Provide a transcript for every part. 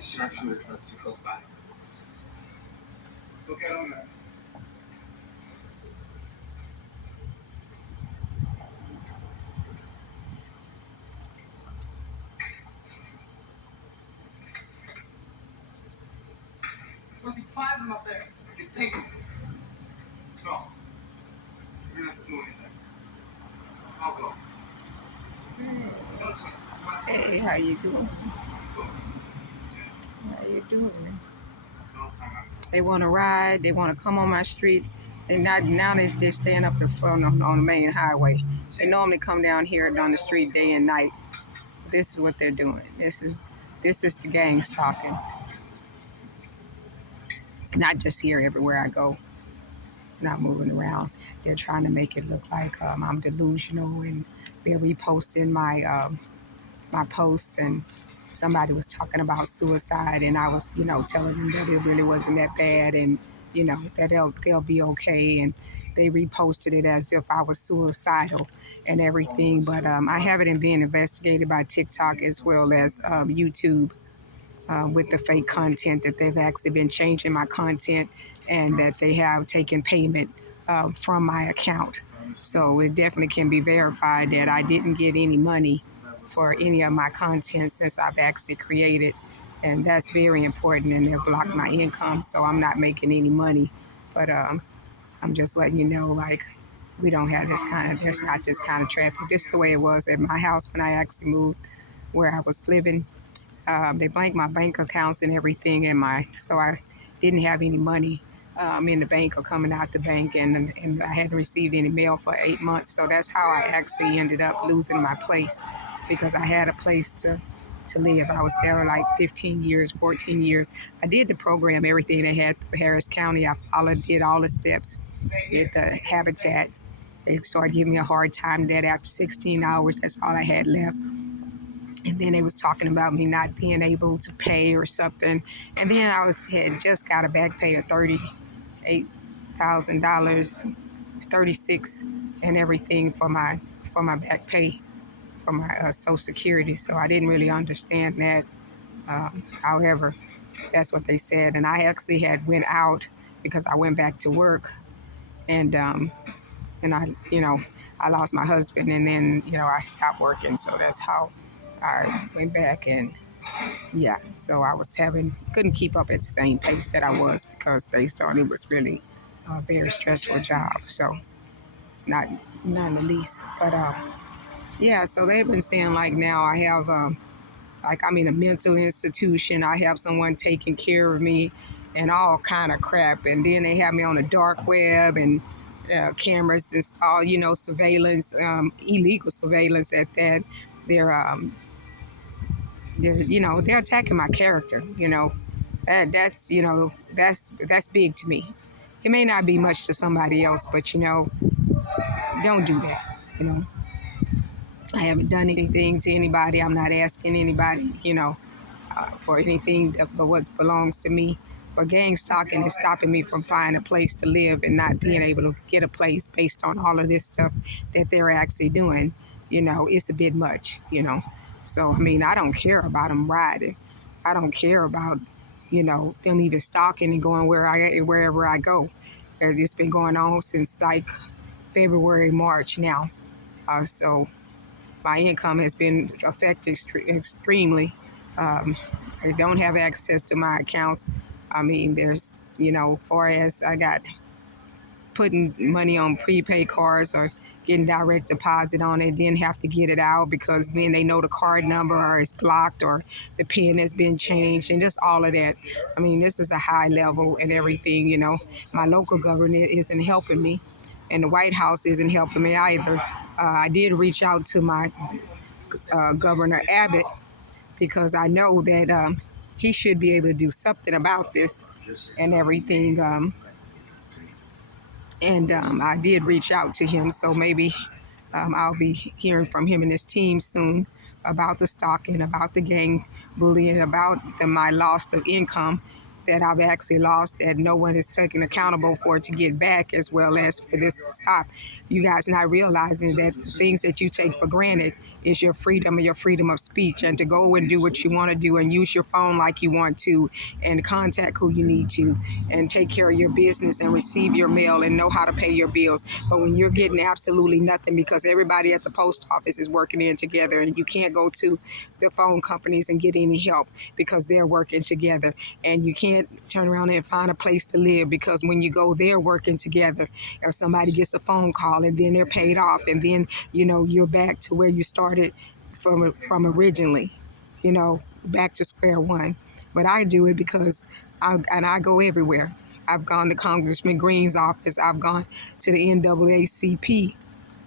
Sharpshooter club too close by. So get on that. Must be 5 of them up there. I can take them. No. You're gonna have to do anything. I'll go. Hey, how you doing? How you doing? They want to ride. They want to come on my street. And not now they're staying up the front on the main highway. They normally come down here on the street day and night. This is what they're doing. This is the gangs talking. Not just here, everywhere I go. Not moving around. They're trying to make it look like I'm delusional, and they're reposting my posts, and somebody was talking about suicide, and I was, telling them that it really wasn't that bad, and that they'll be okay, and they reposted it as if I was suicidal and everything. But I have it being investigated by TikTok as well as YouTube with the fake content that they've actually been changing my content, and that they have taken payment from my account. So it definitely can be verified that I didn't get any money for any of my content since I've actually created. And that's very important, and they've blocked my income, so I'm not making any money. But I'm just letting you know, like, we don't have there's not this kind of traffic. This is the way it was at my house when I actually moved where I was living. They blanked my bank accounts and everything, so I didn't have any money in the bank or coming out the bank, and I hadn't received any mail for 8 months. So that's how I actually ended up losing my place, because I had a place to live. I was there like 15 years, 14 years. I did the program, everything they had through Harris County. I did all the steps, did the habitat. They started giving me a hard time that after 16 hours, that's all I had left. And then they was talking about me not being able to pay or something. And then had just got a back pay of $38,000, 36, and everything for my back pay for my Social Security. So I didn't really understand that. However, that's what they said. And I actually had went out because I went back to work, and I lost my husband, and then I stopped working. So that's how I went back, and yeah, so I couldn't keep up at the same pace that I was, because based on it was really a very stressful job. So none the least. But yeah, so they've been saying like now I have like I'm in a mental institution. I have someone taking care of me and all kind of crap. And then they have me on the dark web, and cameras installed, surveillance, illegal surveillance at that. They're attacking my character. That's big to me. It may not be much to somebody else, but don't do that. I haven't done anything to anybody. I'm not asking anybody, for anything but what belongs to me. But gang stalking is stopping me from finding a place to live and not being able to get a place based on all of this stuff that they're actually doing. It's a bit much. So, I don't care about them riding. I don't care about, them even stalking and going wherever I go. It's been going on since like February, March now. So my income has been affected extremely. I don't have access to my accounts. There's, far as I got putting money on prepaid cards or getting direct deposit on it, then have to get it out because then they know the card number or it's blocked or the PIN has been changed and just all of that. This is a high level and everything, My local government isn't helping me, and the White House isn't helping me either. I did reach out to my Governor Abbott because I know that he should be able to do something about this and everything. I did reach out to him, so maybe I'll be hearing from him and his team soon about the stalking, about the gang bullying, about my loss of income that I've actually lost that no one is taking accountable for to get back, as well as for this to stop. You guys not realizing that the things that you take for granted is your freedom and your freedom of speech, and to go and do what you want to do and use your phone like you want to, and contact who you need to, and take care of your business and receive your mail and know how to pay your bills. But when you're getting absolutely nothing because everybody at the post office is working in together, and you can't go to the phone companies and get any help because they're working together, and you can't turn around and find a place to live because when you go, they're working together, or somebody gets a phone call and then they're paid off, and then you're back to where you started from originally, back to square one. But I do it because I go everywhere. I've gone to Congressman Green's office. I've gone to the NAACP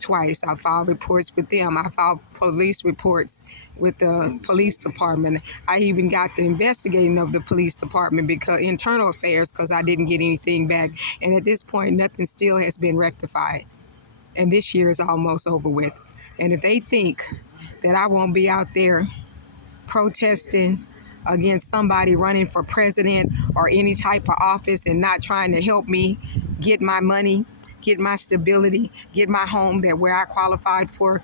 twice. I filed reports with them. I filed police reports with the police department. I even got the investigating of the police department because internal affairs, because I didn't get anything back. And at this point, nothing still has been rectified. And this year is almost over with. And if they think that I won't be out there protesting against somebody running for president or any type of office and not trying to help me get my money, get my stability, get my home that where I qualified for,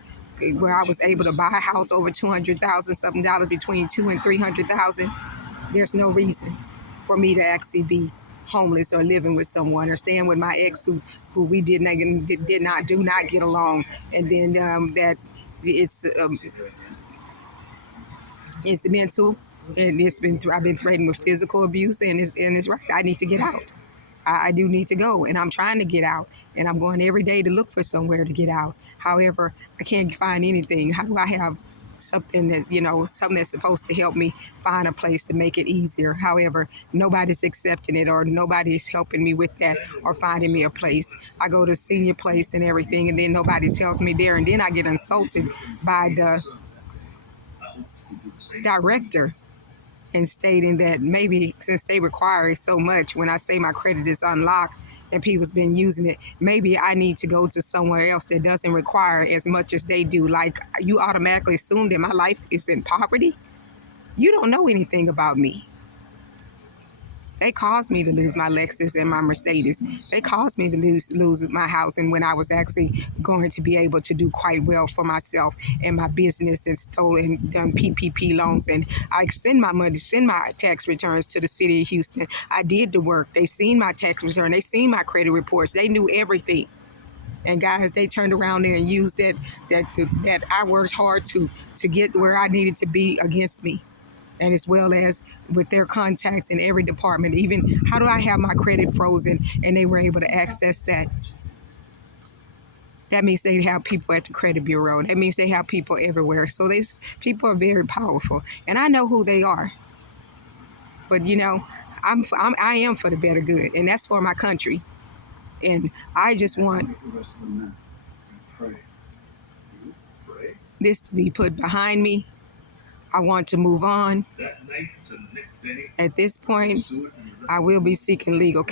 where I was able to buy a house over $200,000 something dollars, between $200,000 and $300,000. There's no reason for me to actually be homeless or living with someone or staying with my ex who we do not get along, and then that it's it's mental, and I've been threatened with physical abuse, and it's right. I need to get out. I do need to go, and I'm trying to get out, and I'm going every day to look for somewhere to get out. However, I can't find anything. How do I have something something that's supposed to help me find a place to make it easier? However, nobody's accepting it, or nobody's helping me with that, or finding me a place. I go to senior place and everything, and then nobody tells me there, and then I get insulted by the director, and stating that maybe since they require it so much, when I say my credit is unlocked and people's been using it, maybe I need to go to somewhere else that doesn't require as much as they do. Like, you automatically assume that my life is in poverty. You don't know anything about me. They caused me to lose my Lexus and my Mercedes. They caused me to lose my house, and when I was actually going to be able to do quite well for myself and my business, and stolen PPP loans. And I send my tax returns to the city of Houston. I did the work. They seen my tax return. They seen my credit reports. They knew everything. And guys, they turned around there and used that I worked hard to get where I needed to be against me, and as well as with their contacts in every department. Even how do I have my credit frozen, and they were able to access that? That means they have people at the credit bureau. That means they have people everywhere. So these people are very powerful, and I know who they are. But I am for the better good, and that's for my country. And I just want this to be put behind me. I want to move on. At this point, I will be seeking legal.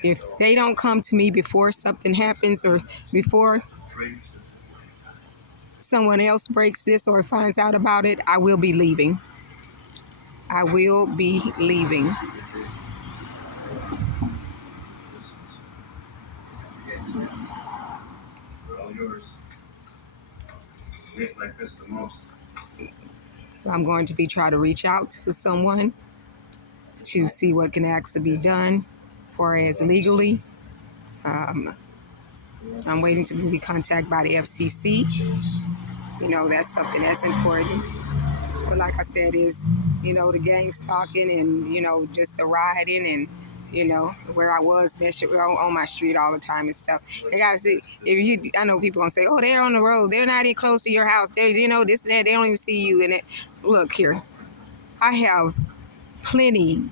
If they don't come to me before something happens, or before someone else breaks this or finds out about it, I will be leaving. I will be leaving. I'm going to be trying to reach out to someone to see what can actually be done for as legally. I'm waiting to be contacted by the FCC. That's something that's important. But like I said, is the gang stalking, and just the rioting, and where I was on my street all the time and stuff. And guys, I know people gonna say, oh, they're on the road, they're not even close to your house, they're this and that, they don't even see you. And look here, I have plenty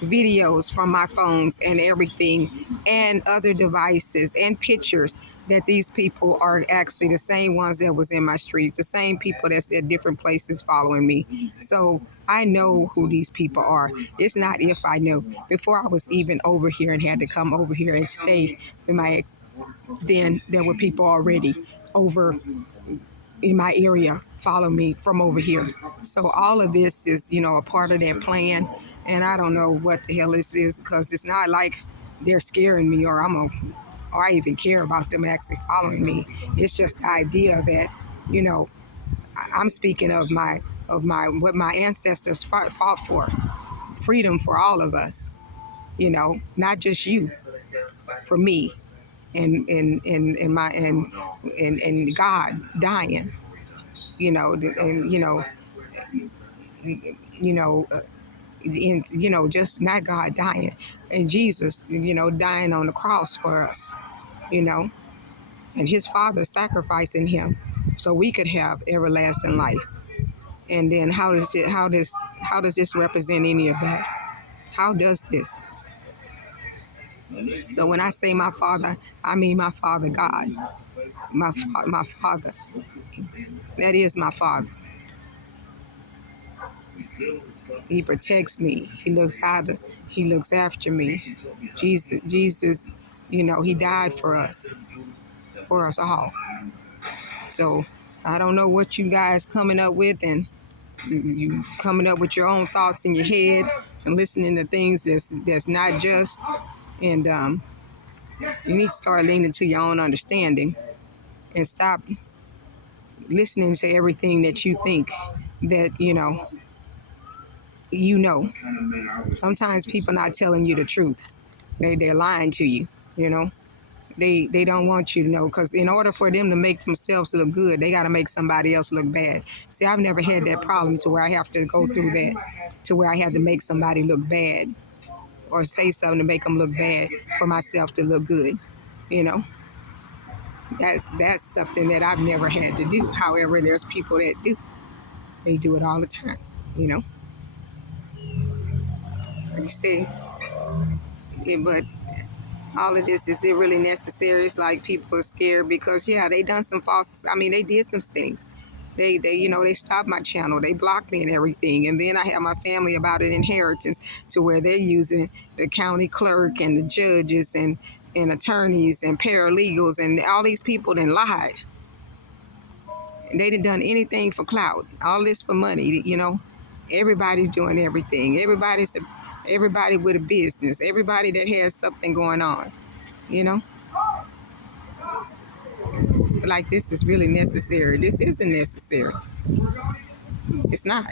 videos from my phones and everything, and other devices and pictures, that these people are actually the same ones that was in my streets, the same people that's at different places following me. So I know who these people are. It's not if I know. Before I was even over here and had to come over here and stay with my ex, then there were people already over in my area follow me from over here. So all of this is, a part of their plan. And I don't know what the hell this is, because it's not like they're scaring me, or I even care about them actually following me. It's just the idea that, you know, I'm speaking of my what my ancestors fought for, freedom for all of us. You know, not just you, for me, and God dying. You know, and you know, just not God dying, and Jesus, dying on the cross for us. You know, and His Father sacrificing Him so we could have everlasting life. And then how does this represent any of that? How does this? So when I say my Father, I mean my Father God, my Father. That is my Father. He protects me. He looks after me. Jesus, He died for us all. So I don't know what you guys coming up with, and you coming up with your own thoughts in your head and listening to things that's not just. And you need to start leaning to your own understanding and stop listening to everything that you think that you know. Sometimes people not telling you the truth. They're lying to you. You know. They don't want you to know, because in order for them to make themselves look good, they got to make somebody else look bad. See, I've never had that problem to where I have to go through that, to where I had to make somebody look bad or say something to make them look bad for myself to look good. You know, that's something that I've never had to do. However, there's people that do. They do it all the time. You know, like you say, but all of this, is it really necessary? It's like people are scared because they done some false. I mean, they did some things. They stopped my channel. They blocked me and everything. And then I have my family about an inheritance, to where they're using the county clerk and the judges and attorneys and paralegals, and all these people then lied. And they didn't done anything for clout. All this for money. Everybody's doing everything. Everybody with a business. Everybody that has something going on. You know. Like, this is really necessary. This isn't necessary. It's not.